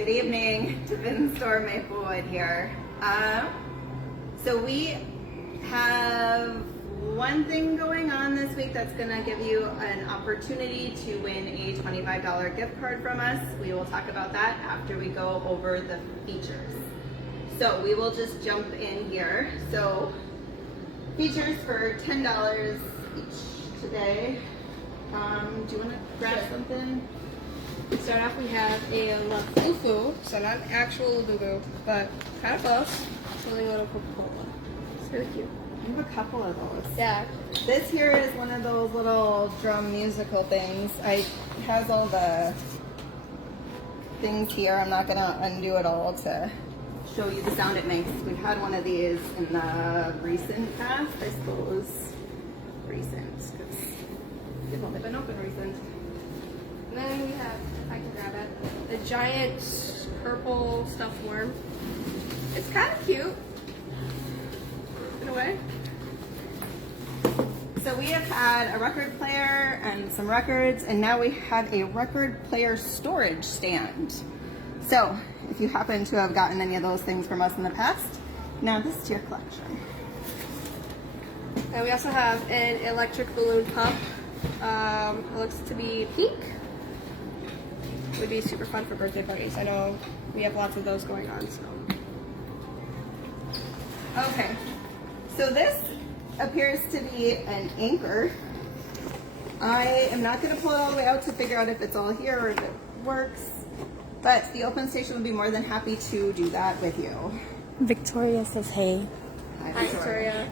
Good evening, DaaBIN Store Maplewood here. So we have one thing going on this week that's going to give you an opportunity to win a $25 gift card from us. We will talk about that after we go over the features. So we will just jump in here. So features for $10 each today. Do you want to grab something? To start off, we have a Lafufu, so not an actual Labubu, but kind of close. Something a little Coca-Cola. It's really cute. I have a couple of those. Yeah. This here is one of those little drum musical things. It has all the things here. I'm not gonna undo it all to show you the sound it makes. We've had one of these in the recent past, I suppose. Recent, because they've only been open recent. And then we have, if I can grab it, the giant purple stuffed worm. It's kind of cute, in a way. So we have had a record player and some records, and now we have a record player storage stand. So if you happen to have gotten any of those things from us in the past, now this is your collection. And we also have an electric balloon pump. It looks to be pink. Would be super fun for birthday parties. I know we have lots of those going on. So. Okay, so this appears to be an anchor. I am not going to pull it all the way out to figure out if it's all here or if it works, but the open station would be more than happy to do that with you. Victoria says hey. Hi, Hi, Victoria.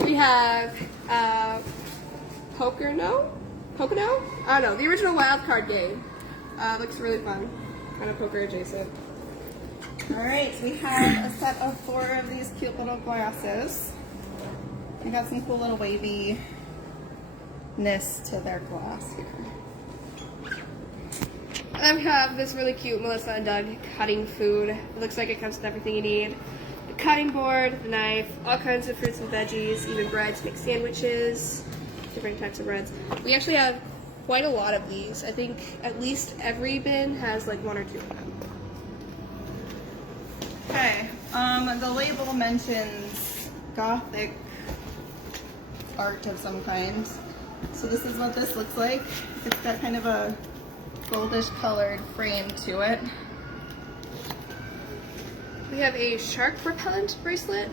We have Pocono? I don't know, the original wild card game. Looks really fun. Kind of poker adjacent. All right, we have a set of 4 of these cute little glasses. They got some cool little waviness to their glass here. And we have this really cute Melissa and Doug cutting food. It looks like it comes with everything you need. The cutting board, the knife, all kinds of fruits and veggies, even bread to make sandwiches, different types of breads. We actually have quite a lot of these. I think at least every bin has like 1 or 2 of them. Okay, the label mentions Gothic art of some kind. So this is what this looks like. It's got kind of a goldish colored frame to it. We have a shark repellent bracelet.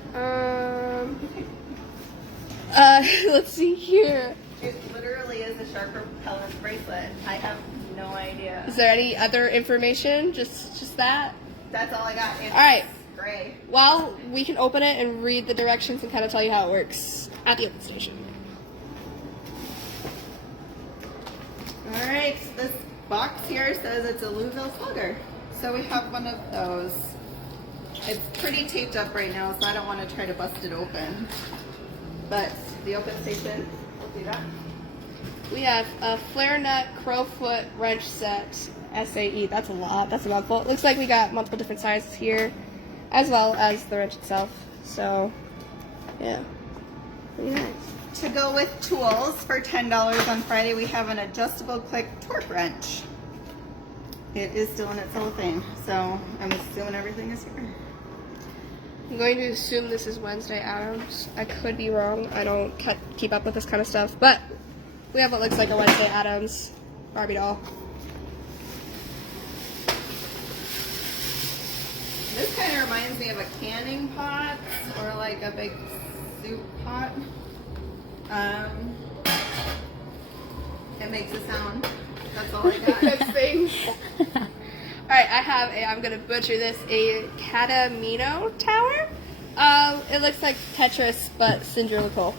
Let's see here. It literally is a shark repellent bracelet. I have no idea. Is there any other information? Just that? That's all I got. It's All right. gray. Well, we can open it and read the directions and kind of tell you how it works at the open station. All right, this box here says it's a Louisville Slugger. So we have one of those. It's pretty taped up right now, so I don't want to try to bust it open. But the open station will do that. We have a flare nut crowfoot wrench set, SAE. That's a lot. That's a mouthful. It looks like we got multiple different sizes here, as well as the wrench itself. So, yeah, pretty nice. To go with tools for $10 on Friday, we have an adjustable click torque wrench. It is still in its cellophane, so I'm assuming everything is here. I'm going to assume this is Wednesday Addams. I could be wrong. I don't keep up with this kind of stuff, but we have what looks like a Wednesday Addams Barbie doll. This kind of reminds me of a canning pot or like a big soup pot. It makes a sound. That's all I got. Good thing. Alright, I have a, I'm going to butcher this, a Catamino tower. It looks like Tetris, but cylindrical.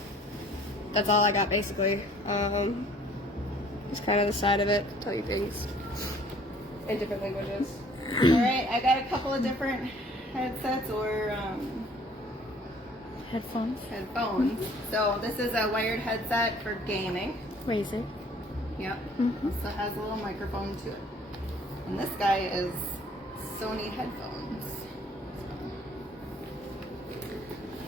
That's all I got, basically. Just kind of the side of it, tell you things in different languages. Alright, I got a couple of different headsets or headphones. So this is a wired headset for gaming. Raise it. Yep. Also has a little microphone to it. And this guy is Sony headphones.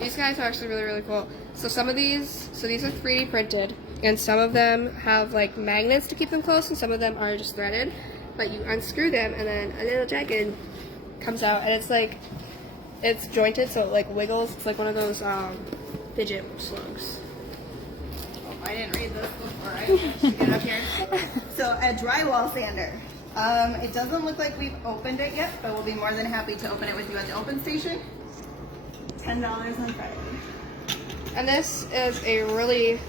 These guys are actually really, really cool. So some of these, these are 3D printed, and some of them have like magnets to keep them close, and some of them are just threaded. but you unscrew them and then a little dragon comes out, and it's like, it's jointed so it like wiggles. It's like one of those fidget slugs. Oh, I didn't read this before I get up here. So a drywall sander. It doesn't look like we've opened it yet, but we'll be more than happy to open it with you at the open station. $10 on Friday. And this is a really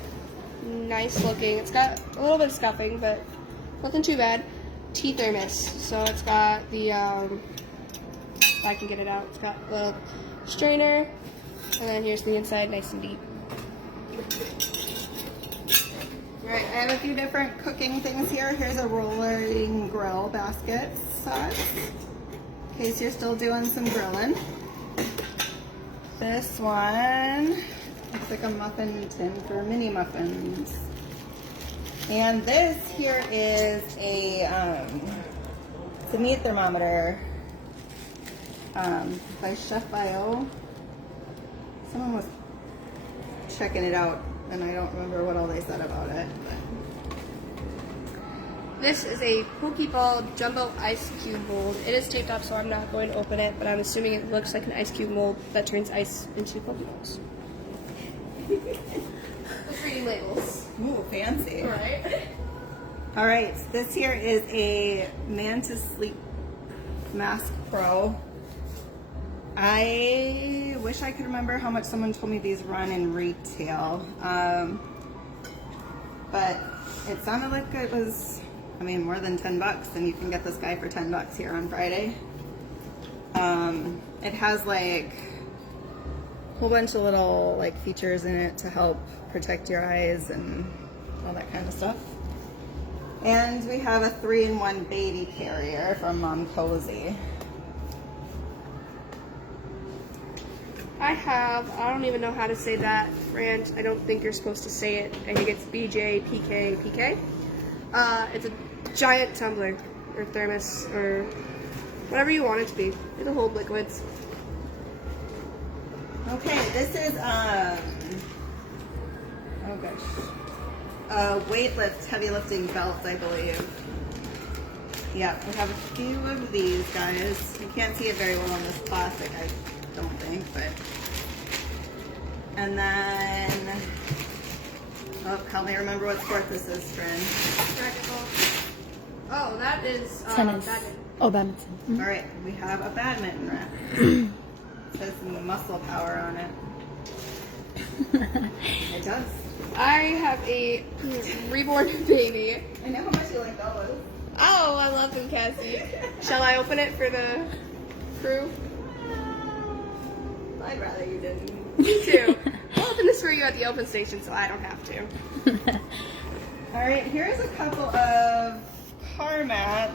nice looking, it's got a little bit of scuffing, but nothing too bad, tea thermos. So it's got the, if I can get it out, it's got the strainer, and then here's the inside, nice and deep. Right, I have a few different cooking things here. Here's a rolling grill basket sauce, in case you're still doing some grilling. This one looks like a muffin tin for mini muffins. And this here is it's a meat thermometer by Chef Bio. Someone was checking it out, and I don't remember what all they said about it. This is a Pokeball Jumbo Ice Cube mold. It is taped up, so I'm not going to open it, but I'm assuming it looks like an ice cube mold that turns ice into Pokeballs. Just reading labels. Ooh, fancy. Right. All right, this here is a Mantis Sleep Mask Pro. I wish I could remember how much someone told me these run in retail, but it sounded like it was, I mean, more than $10, and you can get this guy for $10 here on Friday. It has like a whole bunch of little like features in it to help protect your eyes and all that kind of stuff. And we have a 3-in-1 baby carrier from Mom Cozy. I don't even know how to say that brand. I don't think you're supposed to say it. I think it's BJPKPK. It's a giant tumbler or thermos or whatever you want it to be. It'll hold liquids. Okay, this is oh gosh, weightlift, heavy lifting belts, I believe. Yeah, we have a few of these guys. You can't see it very well on this plastic, I don't think, but. And then, oh, help me remember what sport this is, friend. Oh, that is Tennis. badminton. Oh, badminton. Mm-hmm. All right, we have a badminton racket. It says muscle power on it. It does. I have a reborn baby. I know how much you like those. Oh, I love them, Cassie. Shall I open it for the crew? I'd rather you didn't. Me too. I'll open this for you at the open station so I don't have to. All right, here's a couple of car mats.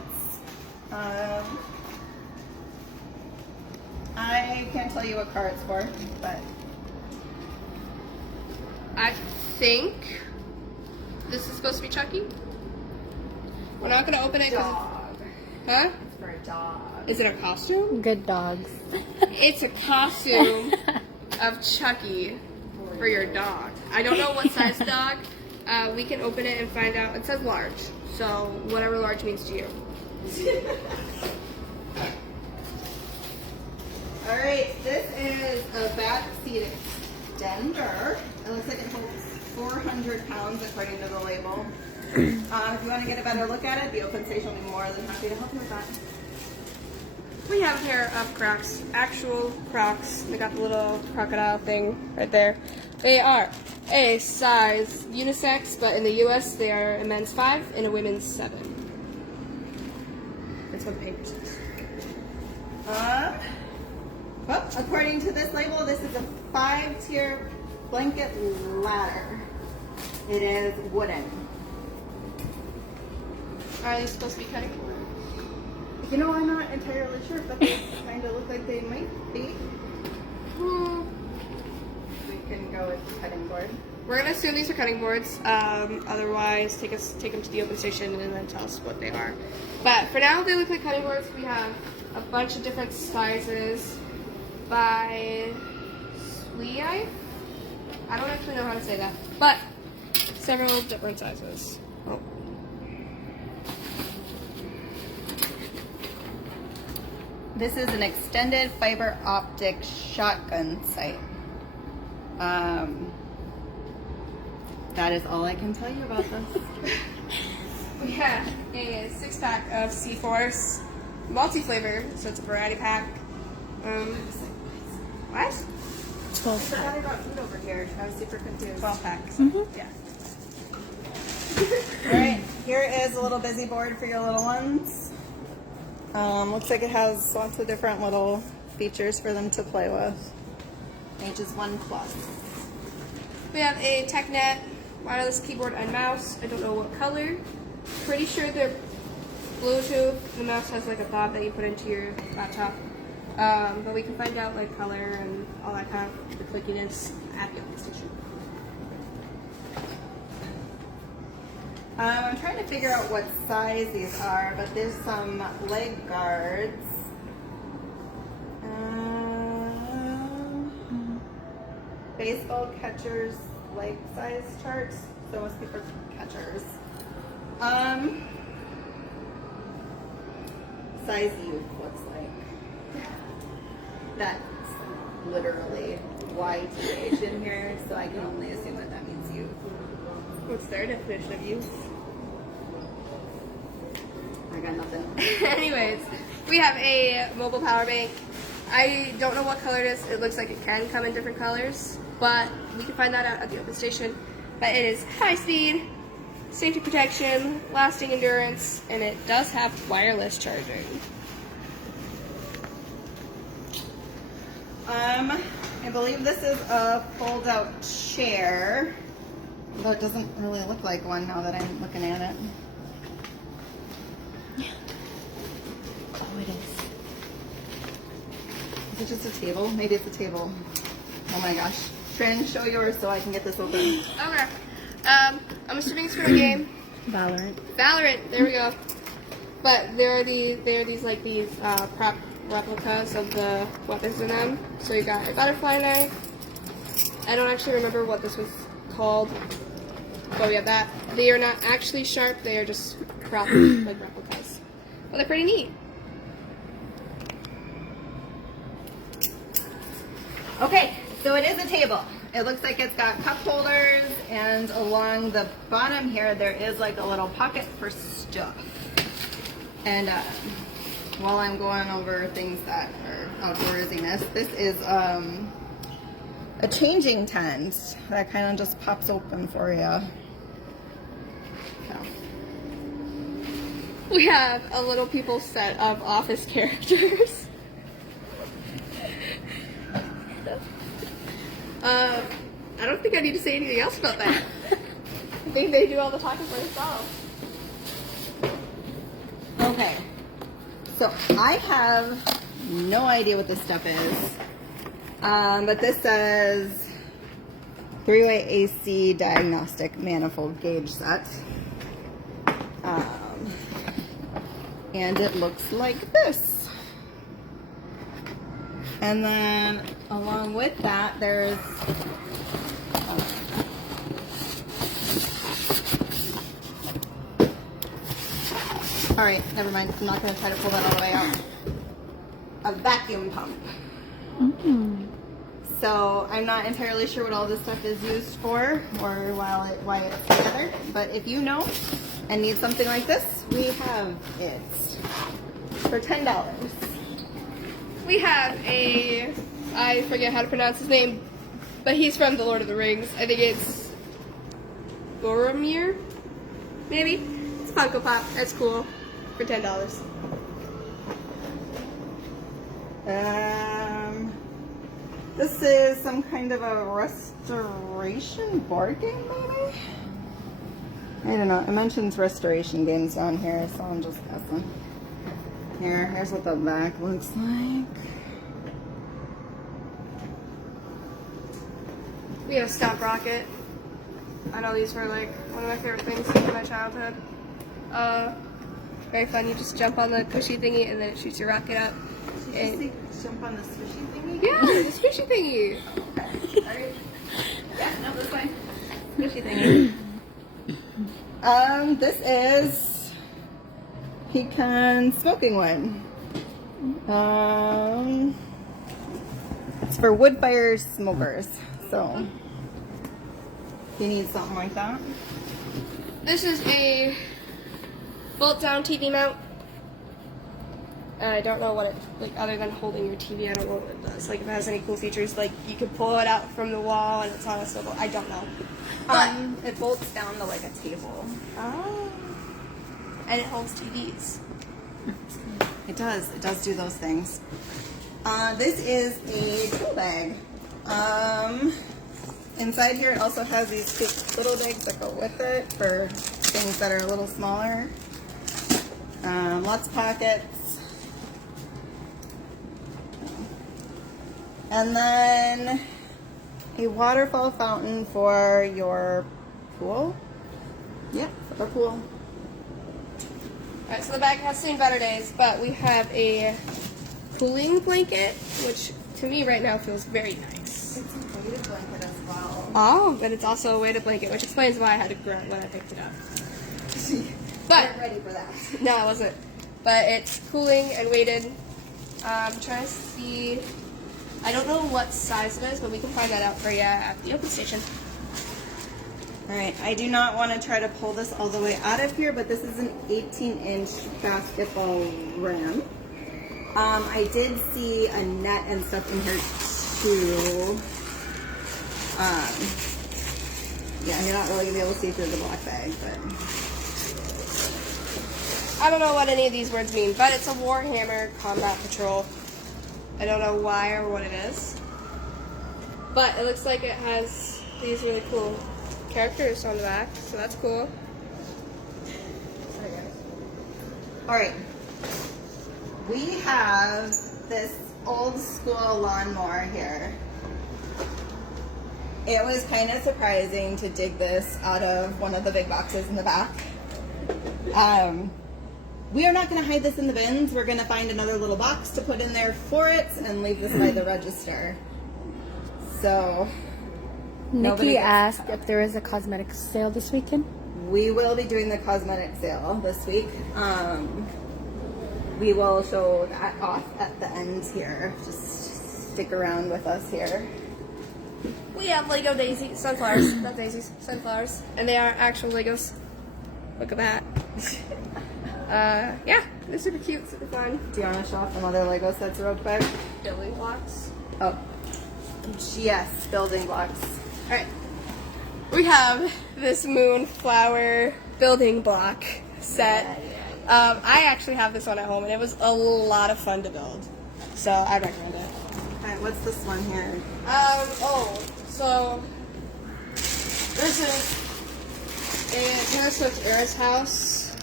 I can't tell you what car it's for, but I think this is supposed to be Chucky. We're not going to open it because... dog. Huh? It's for a dog. Is it a costume? Good dogs. It's a costume of Chucky for your dog. I don't know what size dog. We can open it and find out. It says large, so whatever large means to you. All right, this is a back seat extender. It looks like it holds 400 pounds according to the label. If you want to get a better look at it, the open station will be more than happy to help you with that. We have a pair of Crocs, actual Crocs. They got the little crocodile thing right there. They are a size unisex, but in the US they are a men's 5 and a women's 7. That's what the paper says. Well, according to this label, this is a 5-tier blanket ladder. It is wooden. Are they supposed to be cutting board? You know, I'm not entirely sure, but they kind of look like they might be. We can go with cutting board. We're gonna assume these are cutting boards. Otherwise, take them to the open station and then tell us what they are. But for now, they look like cutting boards. We have a bunch of different sizes by Sweei. I don't actually know how to say that, but several different sizes. Oh. This is an extended fiber optic shotgun sight. That is all I can tell you about this. We have a 6-pack of C-Force, multi-flavor, so it's a variety pack. What? 12 I forgot about food over here. I was super confused. 12 packs. Yeah. Alright, here is a little busy board for your little ones. Looks like it has lots of different little features for them to play with. Ages 1+. We have a TechNet wireless keyboard and mouse. I don't know what color. Pretty sure they're Bluetooth. The mouse has like a fob that you put into your laptop. But we can find out like color and all that kind of the clickiness at the station. I'm trying to figure out what size these are, but there's some leg guards. Baseball catchers leg size charts. So must be for catchers. Size youth looks like. That's literally YTH in here, so I can only assume that that means youth. What's their definition of youth? I got nothing. Anyways, we have a mobile power bank. I don't know what color it is. It looks like it can come in different colors, but we can find that out at the open station. But it is high speed, safety protection, lasting endurance, and it does have wireless charging. I believe this is a fold-out chair, though it doesn't really look like one now that I'm looking at it. Oh, it is. Is it just a table? Maybe it's a table. Oh my gosh. Trin, show yours so I can get this open. Okay. I'm assuming it's for a game. Valorant. Valorant. There we go. But there are these prop replicas of the weapons in them. So you got a butterfly knife. I don't actually remember what this was called, but we have that. They are not actually sharp. They are just prop like replicas. But they're pretty neat. Okay, so it is a table. It looks like it's got cup holders, and along the bottom here there is like a little pocket for stuff. And while I'm going over things that are outdoorsiness, this is a changing tent that kind of just pops open for you. We have a little people set of office characters. I don't think I need to say anything else about that. I think they do all the talking for themselves. Okay, so I have no idea what this stuff is, but this says 3-way AC diagnostic manifold gauge set, and it looks like this. And then along with that, there's all right, never mind. I'm not going to try to pull that all the way out. A vacuum pump. Mm-hmm. So I'm not entirely sure what all this stuff is used for or why it's together. But if you know and need something like this, we have it for $10. We have I forget how to pronounce his name, but he's from The Lord of the Rings. I think it's Boromir, maybe? It's a Funko Pop. That's cool. For $10. This is some kind of a restoration board game, maybe? I don't know. It mentions restoration games on here, so I'm just guessing. Here's what the back looks like. We have Stop Rocket. I know these were like one of my favorite things in my childhood. Very fun. You just jump on the pushy thingy and then it shoots your rocket up. Did you jump on the squishy thingy? Yeah, the squishy thingy. Okay. Sorry. Yeah, no, that's fine. Squishy thingy. This is pecan smoking one. It's for wood fire smokers. So you need something like that. This is a bolt-down TV mount. I don't know what it, like, other than holding your TV, I don't know what it does. Like, if it has any cool features, like, you could pull it out from the wall and it's on a swivel. I don't know. But It bolts down to like a table. oh, and it holds TVs. It does. It does do those things. This is a tool bag. Inside here, it also has these cute little bags that go with it for things that are a little smaller. Lots of pockets. And then a waterfall fountain for your pool. Yep, for the pool. Alright, so the bag has seen better days, but we have a cooling blanket, which to me right now feels very nice. It's a weighted blanket as well. Oh, but it's also a weighted blanket, which explains why I had to grunt when I picked it up. But Weren't ready for that. no, I wasn't. But it's cooling and weighted. I'm trying to see. I don't know what size it is, but we can find that out for you at the open station. All right, I do not want to try to pull this all the way out of here, but this is an 18-inch basketball rim. I did see a net and stuff in here too. Yeah, you're not really gonna be able to see through the black bag, but I don't know what any of these words mean, but it's a Warhammer Combat Patrol. I don't know why or what it is. But it looks like it has these really cool characters on the back, so that's cool. all right. We have this old school lawnmower here. It was kind of surprising to dig this out of one of the big boxes in the back. We are not going to hide this in the bins. We're going to find another little box to put in there for it and leave this by the register. So, nobody Nikki gets asked cut. if there is a cosmetic sale this weekend. We will be doing the cosmetic sale this week. We will show that off at the end here. Just stick around with us here. We have Lego daisy sunflowers, not daisies, sunflowers, and they are actual Legos. Look at that. Yeah, they're super cute, super fun. Do you want to show off some other Lego sets real quick? Building blocks. Oh, yes, building blocks. All right, we have this moonflower building block set. I actually have this one at home, and it was a lot of fun to build, so I'd recommend it. All right, what's this one here? So this is a Taylor Swift Era's house.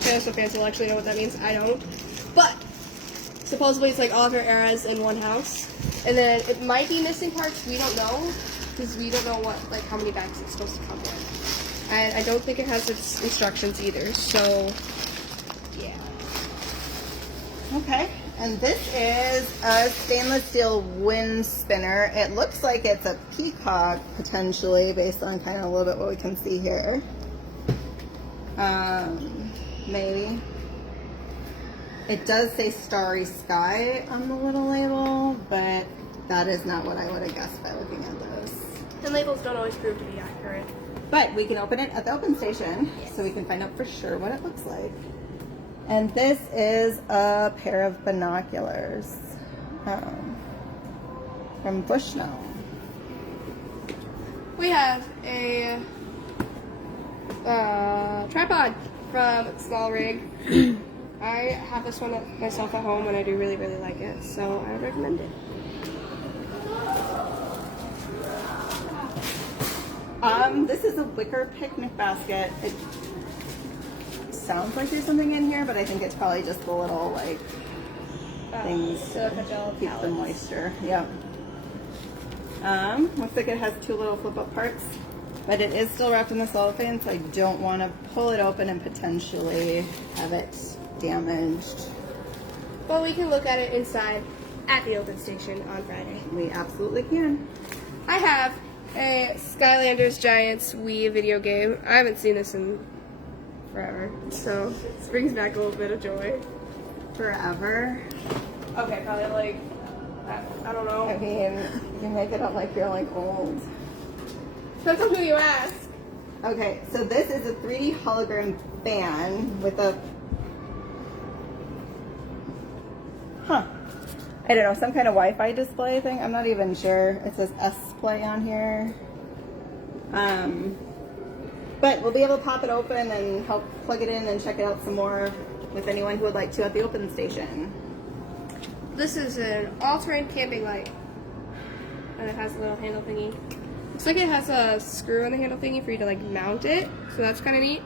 Taylor Swift fans will actually know what that means. I don't. But supposedly it's like all of her eras in one house, and then it might be missing parts. We don't know because we don't know what how many bags it's supposed to come with, and I don't think it has its instructions either. So yeah. Okay, and this is a stainless steel wind spinner. It looks like it's a peacock potentially, based on kind of a little bit what we can see here. Maybe. It does say Starry Sky on the little label, but that is not what I would have guessed by looking at this. And labels don't always prove to be accurate. But we can open it at the open station, so we can find out for sure what it looks like. And this is a pair of binoculars from Bushnell. We have a tripod from Small Rig. I have this one myself at home and I do really, really like it, so I would recommend it. This is a wicker picnic basket. It sounds like there's something in here, but I think it's probably just the little things Silica gel keep the pallets. moisture. Yep. Looks like it has two little flip-up parts, but it is still wrapped in the cellophane, so I don't want to pull it open and potentially have it damaged. But we can look at it inside at the open station on Friday. We absolutely can. I have a Skylanders Giants Wii video game. I haven't seen this in forever. So this brings back a little bit of joy. Forever. Okay, probably like, I don't know. I mean, you make it up like you're like old. Depends on who you ask. Okay, so this is a 3D hologram fan with a, I don't know, some kind of Wi-Fi display thing. I'm not even sure. It says S Play on here. But we'll be able to pop it open and help plug it in and check it out some more with anyone who would like to at the open station. This is an all-terrain camping light. And it has a little handle thingy. Looks like it has a screw on the handle thingy for you to like mount it. So that's kind of neat.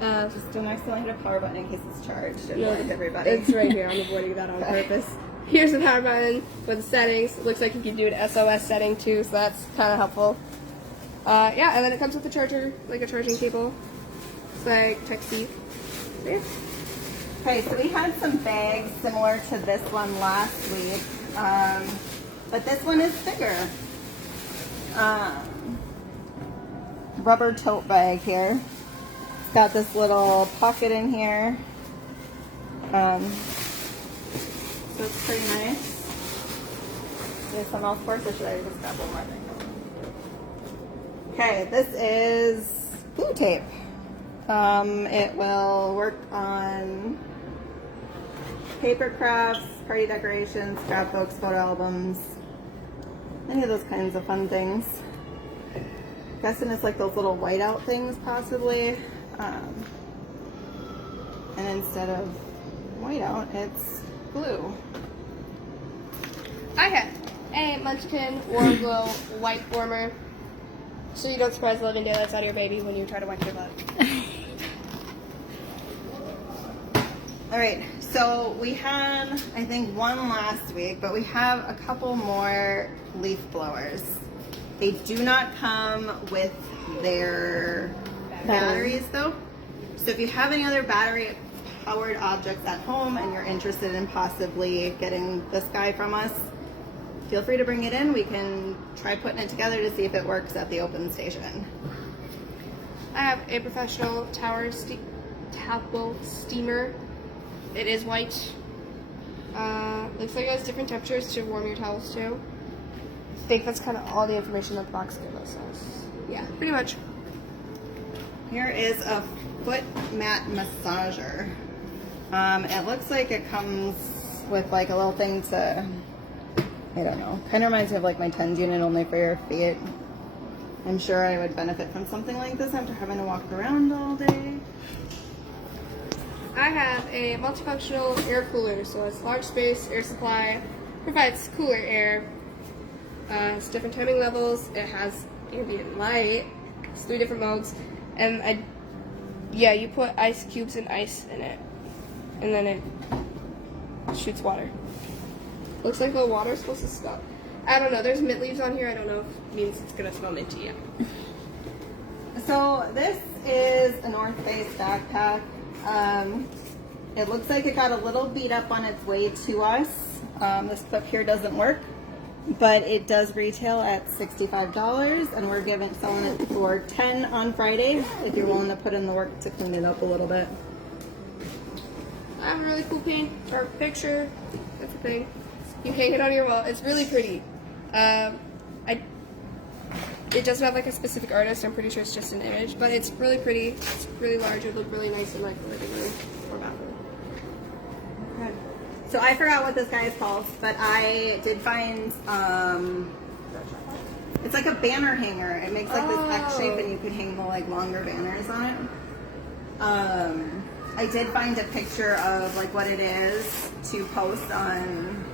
Just don't accidentally hit a power button in case it's charged. And No, warn everybody. It's right here. I'm avoiding that on purpose. Here's the power button with the settings. It looks like you can do an SOS setting too, so that's kind of helpful. Yeah, and then it comes with a charger, like a charging cable. It's like Type-C. So yeah. Okay, so we had some bags similar to this one last week, but this one is bigger. Rubber tote bag here. It's got this little pocket in here. So it's pretty nice. There's some else for us, or should I just grab one more thing? Okay, this is glue tape. It will work on paper crafts, party decorations, scrapbooks, photo albums, any of those kinds of fun things. Guessing it's like those little whiteout things possibly. And instead of whiteout, it's glue. I have a Munchkin Warm Glow White Warmer. So you don't surprise the living daylights out of your baby when you try to wipe your butt. All right, so we had, I think, one last week, but we have a couple more leaf blowers. They do not come with their batteries though. So if you have any other battery powered objects at home and you're interested in possibly getting this guy from us, feel free to bring it in. We can try putting it together to see if it works at the open station. I have a professional towel steamer. It is white. Looks like it has different temperatures to warm your towels to. I think that's kind of all the information that the box gives us. Yeah, pretty much. Here is a foot mat massager. It looks like it comes with like a little thing to, I don't know, kind of reminds me of like my TENS unit only for your feet. I'm sure I would benefit from something like this after having to walk around all day. I have a multifunctional air cooler, so it's large space, air supply, provides cooler air. It's different timing levels. It has ambient light. It's 3 different modes, and you put ice cubes and ice in it, and then it shoots water. Looks like the water's supposed to smell. I don't know. There's mint leaves on here. I don't know if it means it's gonna smell minty yet. So this is a North Face backpack. It looks like it got a little beat up on its way to us. This clip here doesn't work, but it does retail at $65, and we're selling it for $10 on Friday if you're willing to put in the work to clean it up a little bit. I have a really cool picture. That's a thing. You hang it on your wall. It's really pretty. It doesn't have like a specific artist. I'm pretty sure it's just an image, but it's really pretty. It's really large. It would look really nice in like a living room or bathroom. Okay. So I forgot what this guy is called, but I did find it's like a banner hanger. It makes like this X shape, and you could hang the like longer banners on it. I did find a picture of like what it is to post on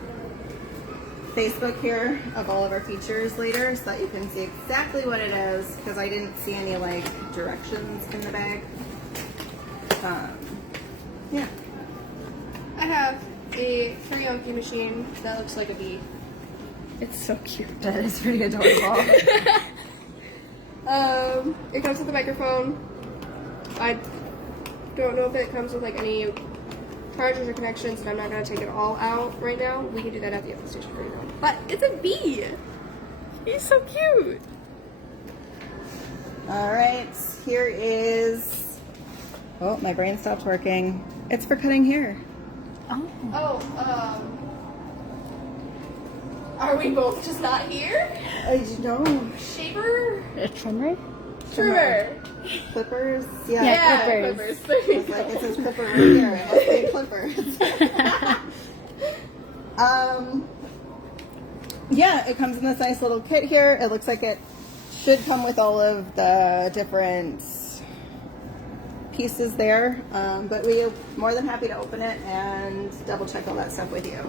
Facebook here of all of our features later, so that you can see exactly what it is, because I didn't see any like directions in the bag. Yeah. I have a karaoke machine that looks like a bee. It's so cute. That is pretty adorable. It comes with a microphone. I don't know if it comes with like any chargers or connections, and I'm not going to take it all out right now. We can do that at the open station for you now. But it's a bee! He's so cute! All right, here is Oh, my brain stopped working. It's for cutting hair. Oh, are we both just not here? I know. Shaver? A trimmer? Trimmer. Clippers? Yeah. Yeah, clippers. There you It's like go. it says clipper right here. It must say clippers. Yeah, it comes in this nice little kit here. It looks like it should come with all of the different pieces there, but we're more than happy to open it and double check all that stuff with you.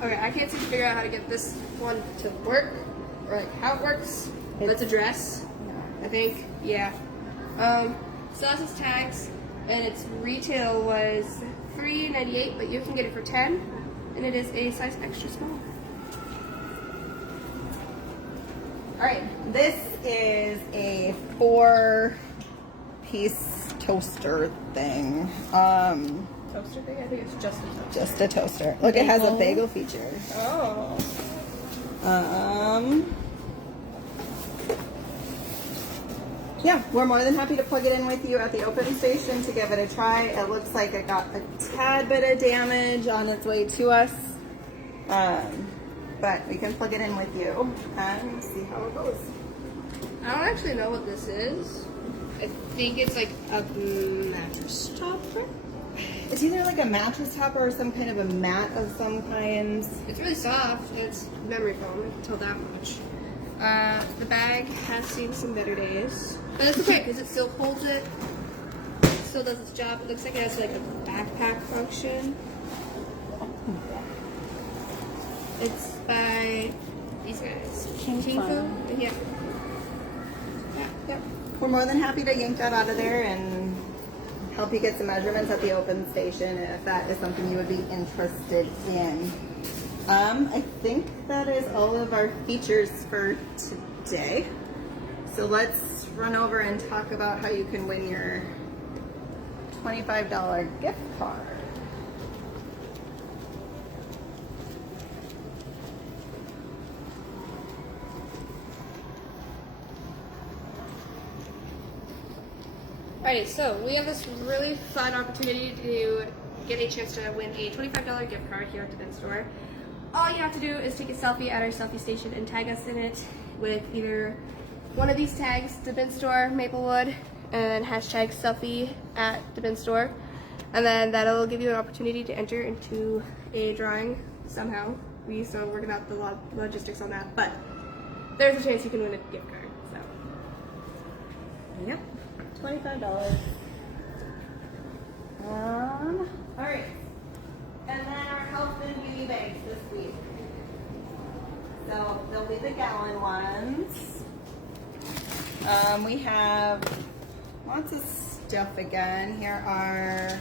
Okay, I can't seem to figure out how to get this one to work, or like how it works. That's a dress, I think. Yeah. Still has its tags, and its retail was $3.98, but you can get it for $10, and it is a size extra small. All right, this is a 4-piece toaster thing. Toaster thing? I think it's just a toaster. Just a toaster. Look, it has a bagel feature. Oh. Yeah, we're more than happy to plug it in with you at the open station to give it a try. It looks like it got a tad bit of damage on its way to us. But we can plug it in with you and see how it goes. I don't actually know what this is. I think it's like a mattress topper. It's either like a mattress topper or some kind of a mat of some kind. It's really soft. It's memory foam. I can tell that much. The bag has seen some better days, but it's okay because it still holds it. It still does its job. It looks like it has like a backpack function. It's by these guys. King Fu. Yeah. Yep. We're more than happy to yank that out of there and help you get some measurements at the open station if that is something you would be interested in. I think that is all of our features for today. So let's run over and talk about how you can win your $25 gift card. Alrighty, so we have this really fun opportunity to get a chance to win a $25 gift card here at the DaaBIN store. All you have to do is take a selfie at our selfie station and tag us in it with either one of these tags, DaaBIN store, Maplewood, and hashtag selfie at DaaBIN store. And then that'll give you an opportunity to enter into a drawing somehow. We're still working out the logistics on that, but there's a chance you can win a gift card. So. Yep, $25. All right. And then our health and beauty bags this week. So they'll be the gallon ones. We have lots of stuff again. Here are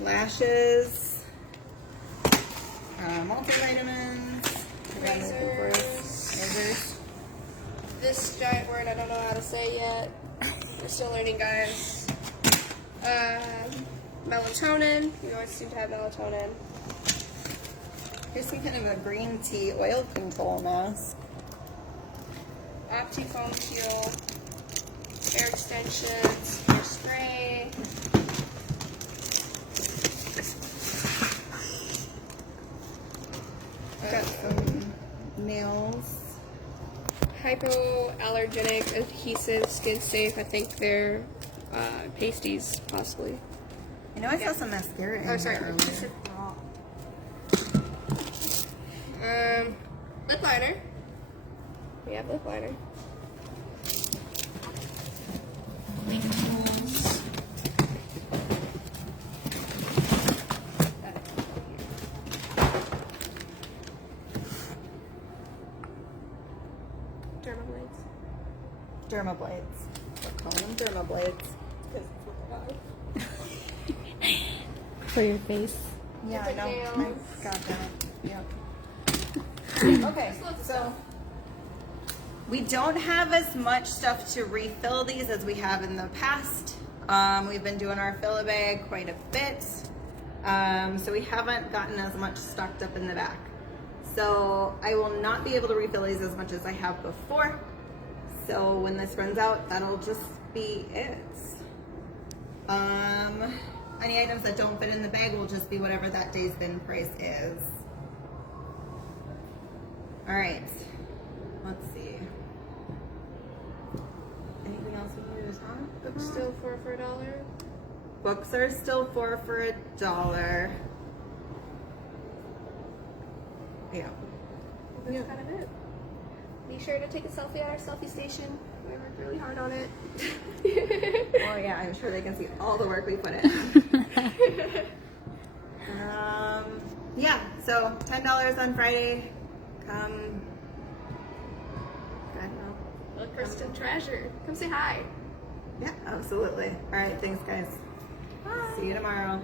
lashes, multivitamins, razors. This giant word I don't know how to say yet. We're still learning, guys. Melatonin. We always seem to have melatonin. Here's some kind of a green tea oil control mask. Opti-foam fuel. Hair extensions. Hair spray. Got some nails. Hypoallergenic adhesive, skin safe. I think they're pasties, possibly. I know I saw some mascara in Oh, sorry. here earlier. Lip liner. We have lip liner. Derma blades. We're calling them derma blades. For your face. Yeah, I know. nails. I got that. Yep. Okay, so we don't have as much stuff to refill these as we have in the past. We've been doing our fill-a-bag quite a bit. So we haven't gotten as much stocked up in the back. So I will not be able to refill these as much as I have before. So when this runs out, that'll just be it. Any items that don't fit in the bag will just be whatever that day's bin price is. All right, let's see. Anything else we need to talk about? Books still $4 for $1. Books are still $4 for $1. Yeah. That's kind of it. Be sure to take a selfie at our selfie station. We worked really hard on it. Oh yeah, I'm sure they can see all the work we put in. Yeah, so $10 on Friday. Come. I don't know. Look, Kristen Treasure. Come say hi. Yeah, absolutely. All right, thanks guys. Bye. See you tomorrow.